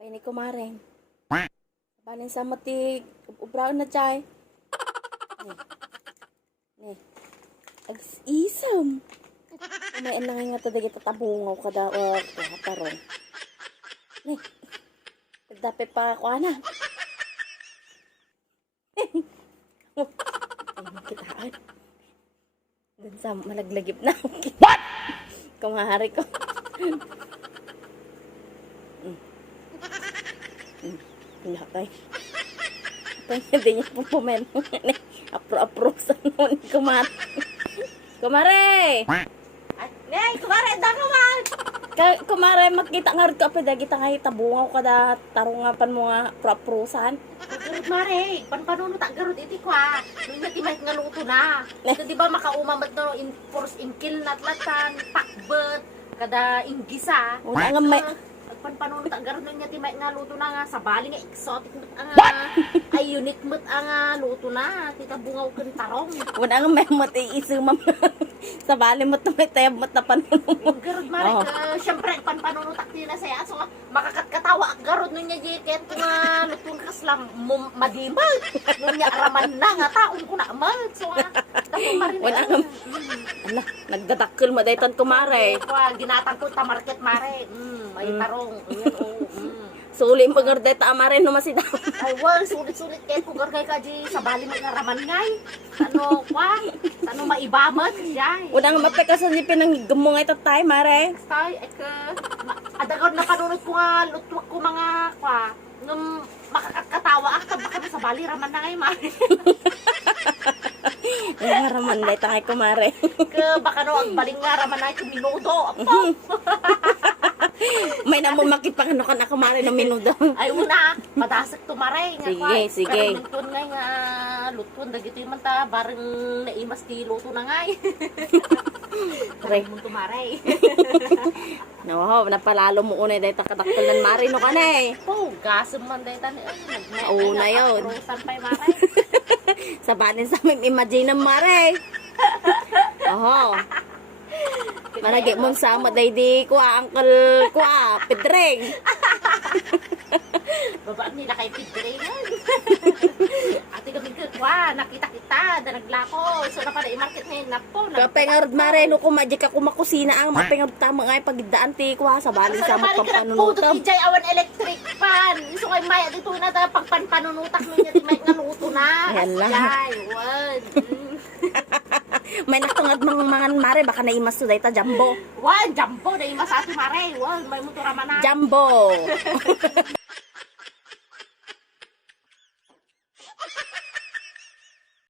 Pay ni kumarin. Banin sa mati, ubraon na chay. Ni. Ag-isam. Kumain na nga ito dagit tatabungaw kada o katarong. Ni. Pagdape pa ako ana. Ay, kitaan. Doon sa malaglagip na. What? Kumahari ko. Lakay. Hindi niya po pumen. Apro-apro sa noon. Kumare. Kumare! Nay, kumare, da ka man! Kumare, makita nga rin ka pa dagi nga itabungaw ka da tarungapan mo nga apro-aprosan. Garud mare, panpanunod ang garud iti ko ha. Nung nga timay nga luto na. So, di ba makaumamat no, force inkil natlatan, takbet, kada inggisa. Una nga may... Panpanunod ang garud nung nga timay nga luto na nga. Sa bali nga exotic met ang ay unique met ang luto na. Tita bungaw kan tarong. Una nga may mati-isumam. Sa bali mo ito may tayab mo tapan mo. Garud mare, syempre panpanunod ak nila saya. So makakatkatawa ang garud nung nga jiket nga luto nga kaslam madimag. Nung nga araman na nga taon ko na amal. So tapos marin. Wala nga. Ala, nagdadakkel mo daytan kumare. Ginatang ko ta market mare. May tarong. Ayan, Suli mo garday ta amare no masida. Ay, well, sulit-sulit kayo kung gargay ka di sa bali mo nga raman ngay. Ano, kwa? Ano maibamat? Yay. Una nga mapekasan di pinanggigam mo nga itatay mare. Tay, adagod na panunod ko nga, lutwak ko mga, kwa, nung makakatawa ako, baka sa bali raman na ngay, mare. Ay nga raman day ta kay kumare. Baka no, ang baling nga raman na ito, minuto. Apo. May namo makipangano ka na kumare no minudo. Ay, una, madasak tumare. Nga, Sige, kwa, sige. Karamintun ngay nga, lutun, dagito yung manta, bareng naimas ti luto na ngay. Karay mong tumare. No, napalalo mo unay day ta kadakkel nan mare no kanay. Oh, gasem man day tan. Oo na yun. Rosan pa mare. Sa banin sa aming imagine ng mare. Oho. Managi mong sama day di kuha uncle kuha pedreng. Babaan nila kay Pidre yan. Ate kami kwa, nakita kita, danaglako. So na pala i-market ngayon na po. Kapengard mare no kumadya ka kumakusina ang mapengard tama nga pagidaan ti kuha sa banin sa pampanunutak. Pudot ijay awan electric fan. So kay Maya dito na ta pagpanpanunutak niya di may ngaluto na. Yan lang. Ay, what? May nakatungad mga mare baka naimas to day ta jumbo. Wan, jumbo na imas ate mare. Wan, may motora man na. Jumbo.